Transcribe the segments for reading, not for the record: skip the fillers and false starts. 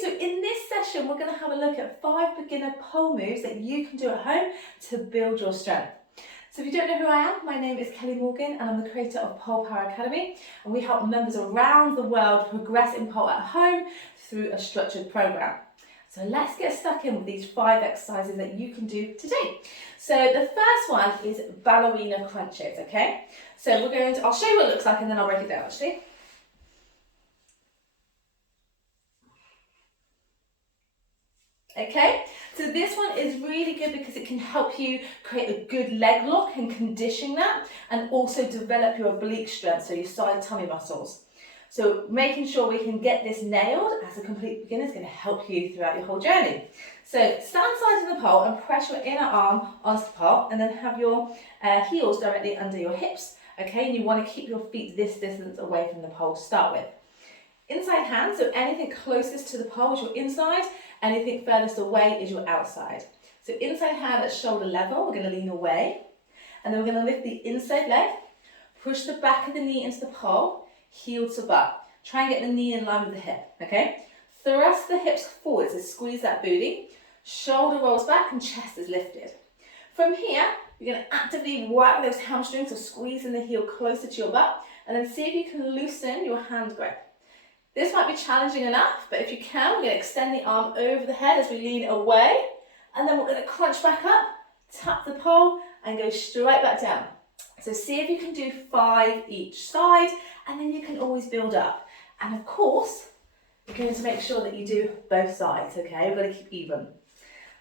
So in this session, we're going to have a look at 5 beginner pole moves that you can do at home to build your strength. So if you don't know who I am, my name is Kelly Morgan and I'm the creator of Pole Power Academy, and we help members around the world progress in pole at home through a structured program. So let's get stuck in with these 5 exercises that you can do today. So the first one is Ballerina Crunches, okay? So I'll show you what it looks like and then I'll break it down actually. Okay, so this one is really good because it can help you create a good leg lock and condition that, and also develop your oblique strength, so your side tummy muscles. So making sure we can get this nailed as a complete beginner is going to help you throughout your whole journey. So stand side of the pole and press your inner arm onto the pole, and then have your heels directly under your hips. Okay, and you want to keep your feet this distance away from the pole to start with. Inside hand, so anything closest to the pole is your inside, anything furthest away is your outside. So inside hand at shoulder level, we're going to lean away, and then we're going to lift the inside leg, push the back of the knee into the pole, heel to butt. Try and get the knee in line with the hip, okay? Thrust the hips forward, so squeeze that booty, shoulder rolls back and chest is lifted. From here, you're going to actively work those hamstrings, so squeezing the heel closer to your butt, and then see if you can loosen your hand grip. This might be challenging enough, but if you can, we're going to extend the arm over the head as we lean away, and then we're going to crunch back up, tap the pole, and go straight back down. So see if you can do 5 each side, and then you can always build up. And of course, you're going to make sure that you do both sides, okay? We've got to keep even.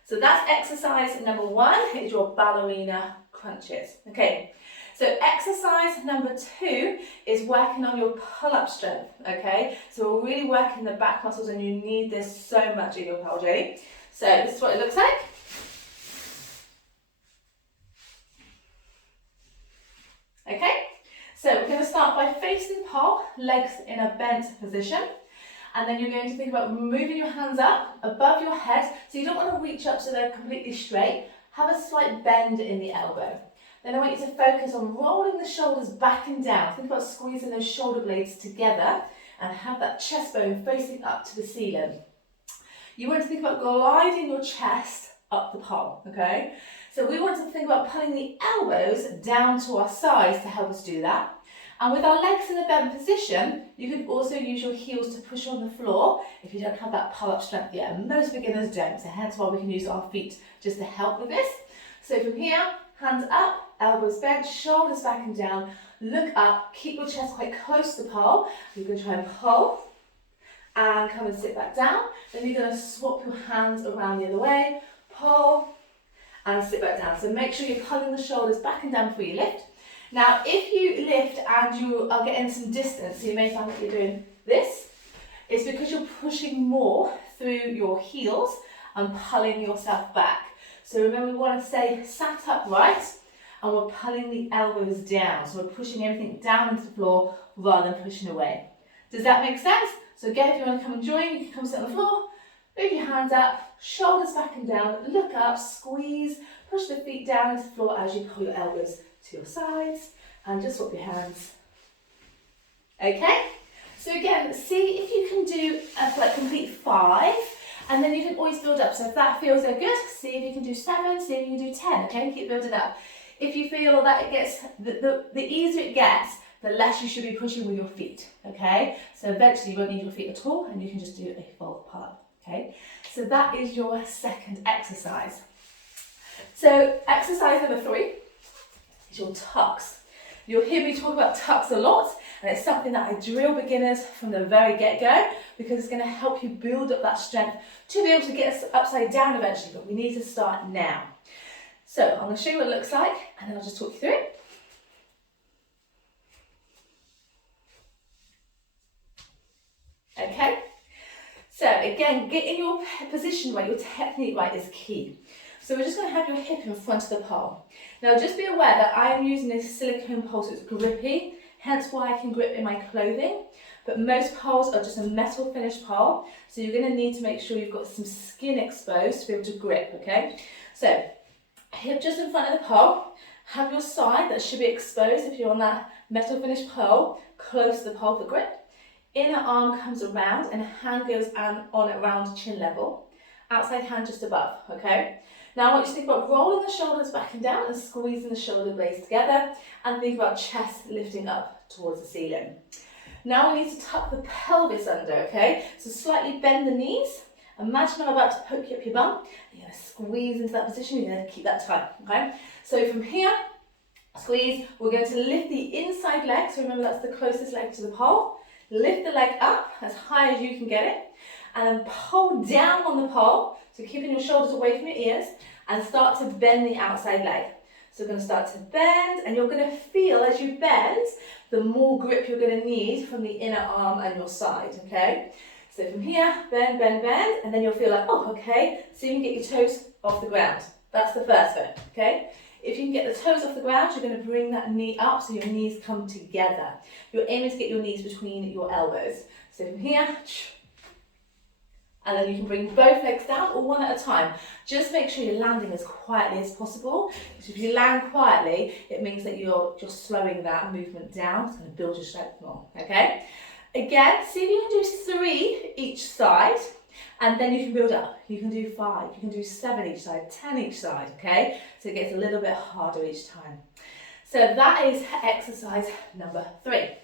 So that's exercise number 1, is your ballerina crunches, okay? So exercise number 2 is working on your pull-up strength, okay? So we're really working the back muscles, and you need this so much in your pole journey. So this is what it looks like. Okay, so we're going to start by facing the pole, legs in a bent position. And then you're going to think about moving your hands up above your head. So you don't want to reach up so they're completely straight. Have a slight bend in the elbow. Then I want you to focus on rolling the shoulders back and down. Think about squeezing those shoulder blades together and have that chest bone facing up to the ceiling. You want to think about gliding your chest up the pole, okay? So we want to think about pulling the elbows down to our sides to help us do that. And with our legs in a bent position, you can also use your heels to push on the floor if you don't have that pull-up strength yet. And most beginners don't, so hence why we can use our feet just to help with this. So from here, hands up, elbows bent, shoulders back and down, look up, keep your chest quite close to the pole. You're going to try and pull and come and sit back down. Then you're going to swap your hands around the other way, pull and sit back down. So make sure you're pulling the shoulders back and down before you lift. Now, if you lift and you are getting some distance, so you may find that you're doing this, it's because you're pushing more through your heels and pulling yourself back. So remember, we want to stay sat upright and we're pulling the elbows down. So we're pushing everything down into the floor rather than pushing away. Does that make sense? So again, if you want to come and join, you can come sit on the floor, move your hands up, shoulders back and down, look up, squeeze, push the feet down into the floor as you pull your elbows to your sides, and just swap your hands. Okay? So again, see if you can do like complete 5, and then you can always build up. So if that feels so good, see if you can do 7, see if you can do 10, okay? Keep building up. If you feel that it gets, the easier it gets, the less you should be pushing with your feet, okay? So eventually you won't need your feet at all, and you can just do a full pull-up, okay? So that is your second exercise. So exercise number 3 is your tucks. You'll hear me talk about tucks a lot, and it's something that I drill beginners from the very get-go because it's going to help you build up that strength to be able to get us upside down eventually, but we need to start now. So I'm going to show you what it looks like, and then I'll just talk you through it. Okay, so again, getting your position right, your technique right is key. So we're just going to have your hip in front of the pole. Now just be aware that I am using this silicone pole, so it's grippy, hence why I can grip in my clothing. But most poles are just a metal finished pole, so you're going to need to make sure you've got some skin exposed to be able to grip, okay? So hip just in front of the pole, have your side that should be exposed if you're on that metal finished pole, close to the pole for grip. inner arm comes around and hand goes on around chin level. Outside hand just above, okay? Now I want you to think about rolling the shoulders back and down and squeezing the shoulder blades together, and think about chest lifting up towards the ceiling. Now we need to tuck the pelvis under, okay? So slightly bend the knees. Imagine I'm about to poke you up your bum. You're going to squeeze into that position. You're going to keep that tight, okay? So from here, squeeze. We're going to lift the inside leg. So remember that's the closest leg to the pole. Lift the leg up as high as you can get it. And then pull down on the pole. So keeping your shoulders away from your ears. And start to bend the outside leg. So we're going to start to bend. And you're going to feel as you bend, the more grip you're going to need from the inner arm and your side, okay? So from here, bend, bend, bend, and then you'll feel like, oh, okay, so you can get your toes off the ground. That's the first bit, okay? If you can get the toes off the ground, you're going to bring that knee up so your knees come together. You're aiming to get your knees between your elbows. So from here, and then you can bring both legs down or one at a time. Just make sure you're landing as quietly as possible. Because if you land quietly, it means that you're slowing that movement down. It's going to build your strength more, okay? Again, see if you can do 3 each side, and then you can build up. You can do 5, you can do 7 each side, 10 each side, okay? So it gets a little bit harder each time. So that is exercise number 3.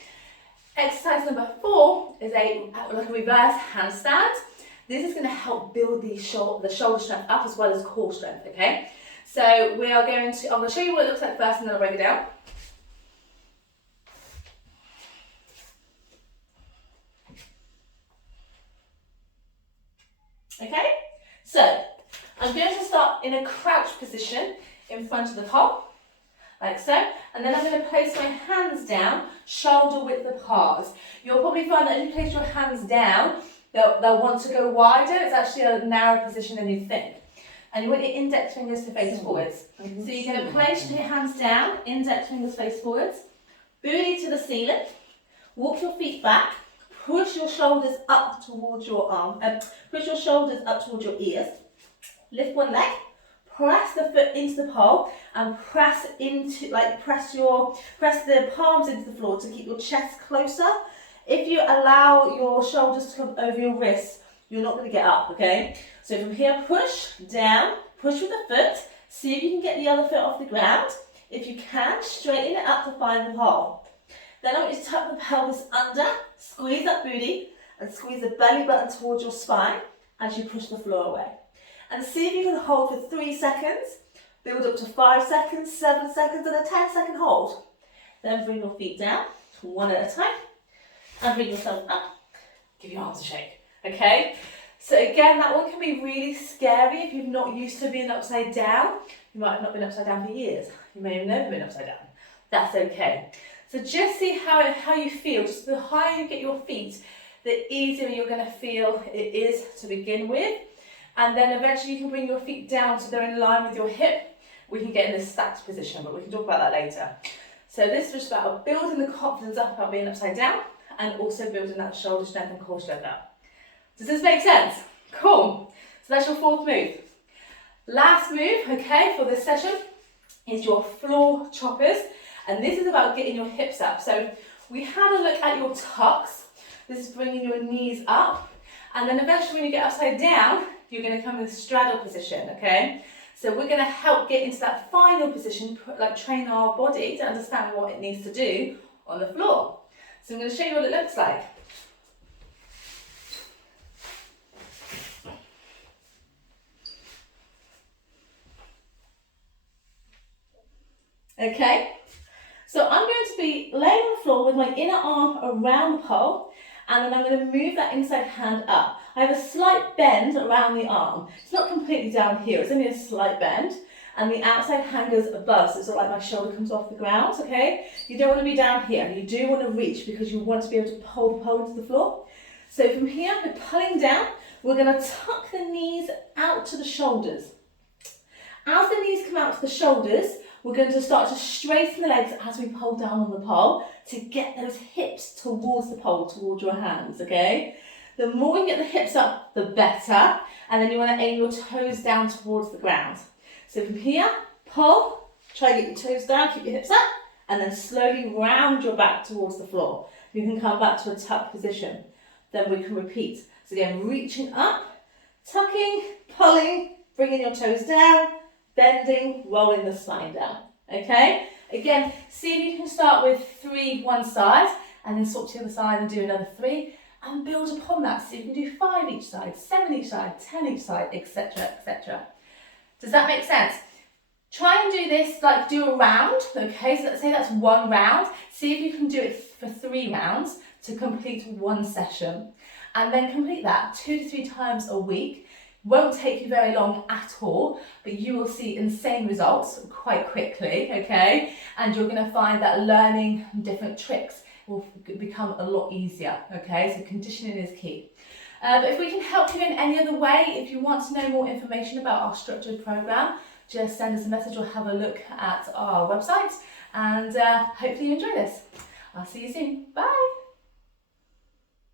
Exercise number 4 is like a reverse handstand. This is going to help build the shoulder strength up as well as core strength, okay? So we are going to, I'm going to show you what it looks like first and then I'll break it down. Okay, so I'm going to start in a crouch position in front of the pole, like so, and then I'm going to place my hands down, shoulder width apart. You'll probably find that as you place your hands down, they'll want to go wider. It's actually a narrower position than you think. And you want your index fingers to face forwards. So you're going to place your hands down, index fingers face forwards, booty to the ceiling, walk your feet back, push your shoulders up towards your push your shoulders up towards your ears. Lift one leg, press the foot into the pole, and press the palms into the floor to keep your chest closer. If you allow your shoulders to come over your wrists, you're not going to get up, okay? So from here, push down, push with the foot. See if you can get the other foot off the ground. If you can, straighten it up to find the pole. Then I want you to tuck the pelvis under, squeeze that booty, and squeeze the belly button towards your spine as you push the floor away. And see if you can hold for 3 seconds, build up to 5 seconds, 7 seconds, and a 10-second hold. Then bring your feet down, one at a time, and bring yourself up. Give your arms a shake, okay? So again, that one can be really scary if you're not used to being upside down. You might have not been upside down for years. You may have never been upside down. That's okay. So just see how you feel. Just the higher you get your feet, the easier you're going to feel it is to begin with. And then eventually you can bring your feet down so they're in line with your hip. We can get in this stacked position, but we can talk about that later. So this is just about building the confidence up about being upside down and also building that shoulder strength and core strength up. Does this make sense? Cool. So that's your 4th move. Last move, okay, for this session is your floor choppers. And this is about getting your hips up. So we had a look at your tucks. This is bringing your knees up. And then eventually when you get upside down, you're going to come in a straddle position, okay? So we're going to help get into that final position, train our body to understand what it needs to do on the floor. So I'm going to show you what it looks like. Okay? So I'm going to be laying on the floor with my inner arm around the pole, and then I'm going to move that inside hand up. I have a slight bend around the arm. It's not completely down here, it's only a slight bend, and the outside hand goes above, so it's not like my shoulder comes off the ground, okay? You don't want to be down here, you do want to reach because you want to be able to pull the pole into the floor. So from here, we're pulling down, we're going to tuck the knees out to the shoulders. As the knees come out to the shoulders, we're going to start to straighten the legs as we pull down on the pole to get those hips towards the pole, towards your hands, okay? The more you get the hips up, the better. And then you want to aim your toes down towards the ground. So from here, pull, try to get your toes down, keep your hips up, and then slowly round your back towards the floor. you can come back to a tuck position. Then we can repeat. So again, reaching up, tucking, pulling, bringing your toes down, bending, rolling the spine down. Okay? Again, see if you can start with 3 one side and then swap to the other side and do another 3 and build upon that. So you can do 5 each side, 7 each side, 10 each side, etc, etc. Does that make sense? Try and do this, like do a round, okay? So let's say that's 1 round. See if you can do it for 3 rounds to complete 1 session. And then complete that 2 to 3 times a week. Won't take you very long at all, but you will see insane results quite quickly, okay? And you're gonna find that learning different tricks will become a lot easier, okay? So conditioning is key. But if we can help you in any other way, if you want to know more information about our structured program, just send us a message or have a look at our website, and hopefully you enjoy this. I'll see you soon. Bye.